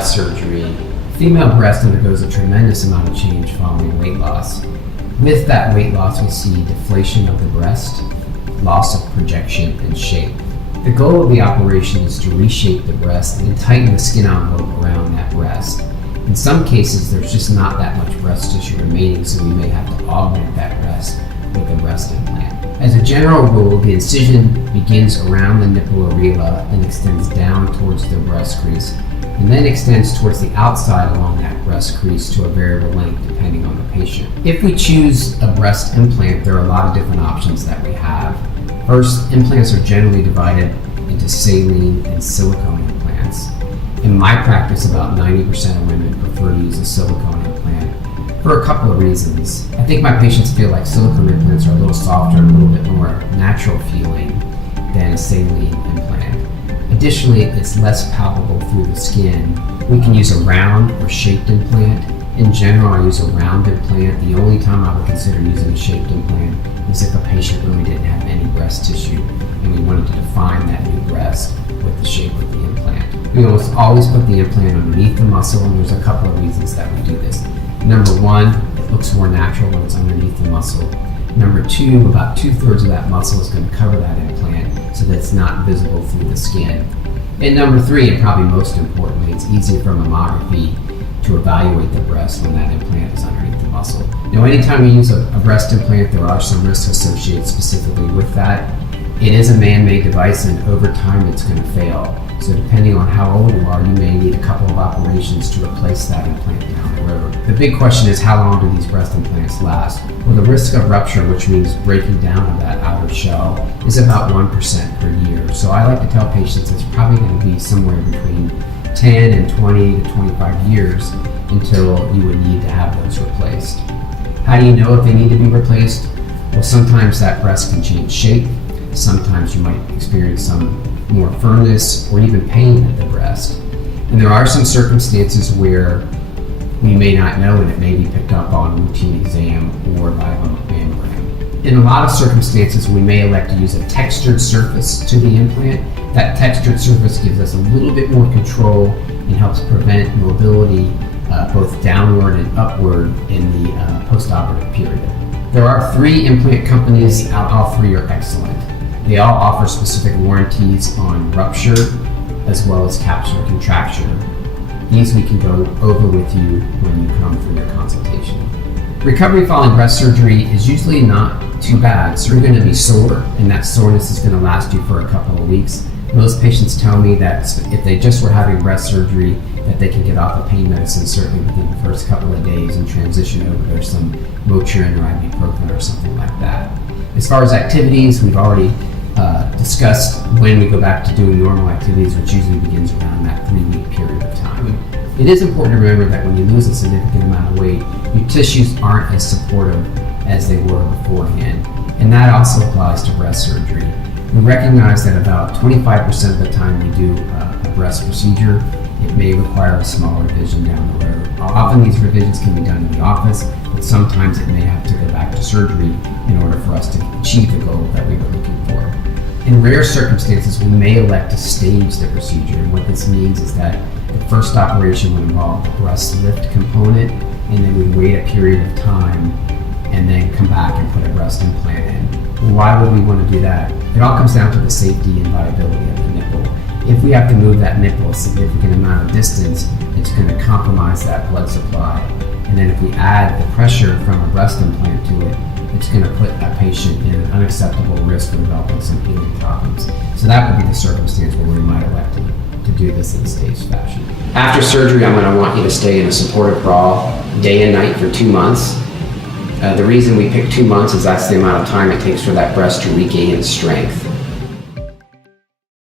breast surgery, female breast undergoes a tremendous amount of change following weight loss. With that weight loss, we see deflation of the breast, loss of projection and shape. The goal of the operation is to reshape the breast and tighten the skin envelope around that breast. In some cases, there's just not that much breast tissue remaining, so we may have to augment that breast with a breast implant. As a general rule, the incision begins around the nipple areola and extends down towards the breast crease, and then extends towards the outside along that breast crease to a variable length depending on the patient. If we choose a breast implant, there are a lot of different options that we have. First, implants are generally divided into saline and silicone implants. In my practice, about 90% of women prefer to use a silicone implant for a couple of reasons. I think my patients feel like silicone implants are a little softer, a little bit more natural feeling than a saline implant. Additionally, it's less palpable through the skin. We can use a round or shaped implant. In general, I use a round implant. The only time I would consider using a shaped implant is if a patient really didn't have any breast tissue and we wanted to define that new breast with the shape of the implant. We almost always put the implant underneath the muscle, and there's a couple of reasons that we do this. Number one, it looks more natural when it's underneath the muscle. Number two, about 2/3 of that muscle is going to cover that implant so that it's not visible through the skin. And number three, and probably most importantly, it's easier for mammography to evaluate the breast when that implant is underneath the muscle. Now, anytime we use a breast implant, there are some risks associated specifically with that. It is a man-made device, and over time it's going to fail. So depending on how old you are, you may need a couple of operations to replace that implant down the road. The big question is, how long do these breast implants last? Well, the risk of rupture, which means breaking down of that outer shell, is about 1% per year. So I like to tell patients it's probably going to be somewhere between 10 and 20 to 25 years until you would need to have those replaced. How do you know if they need to be replaced? Well, sometimes that breast can change shape. Sometimes you might experience some more firmness or even pain at the breast. And there are some circumstances where we may not know, and it may be picked up on routine exam or by a mammogram. In a lot of circumstances, we may elect to use a textured surface to the implant. That textured surface gives us a little bit more control and helps prevent mobility both downward and upward in the postoperative period. There are 3 implant companies, all 3 are excellent. They all offer specific warranties on rupture as well as capsular contracture. These we can go over with you when you come for your consultation. Recovery following breast surgery is usually not too bad. So you're going to be sore, and that soreness is going to last you for a couple of weeks. Most patients tell me that if they just were having breast surgery, that they can get off of pain medicine certainly within the first couple of days and transition over to some Motrin or ibuprofen or something like that. As far as activities, we've already discussed when we go back to doing normal activities, which usually begins around that 3-week period of time. It is important to remember that when you lose a significant amount of weight, your tissues aren't as supportive as they were beforehand, and that also applies to breast surgery. We recognize that about 25% of the time we do a breast procedure, it may require a small revision down the road. Often these revisions can be done in the office, but sometimes it may have to go back to surgery in order for us to achieve the goal that we were looking for. In rare circumstances, we may elect to stage the procedure, and what this means is that the first operation would involve the breast lift component, and then we'd wait a period of time and then come back and put a breast implant in. Well, why would we want to do that? It all comes down to the safety and viability of the nipple. If we have to move that nipple a significant amount of distance, it's going to compromise that blood supply. And then if we add the pressure from a breast implant to it, it's going to put a patient in an unacceptable risk of developing some healing problems. So that would be the circumstance where we might elect to do this in a staged fashion. After surgery, I'm going to want you to stay in a supportive bra day and night for 2 months. The reason we pick 2 months is that's the amount of time it takes for that breast to regain its strength.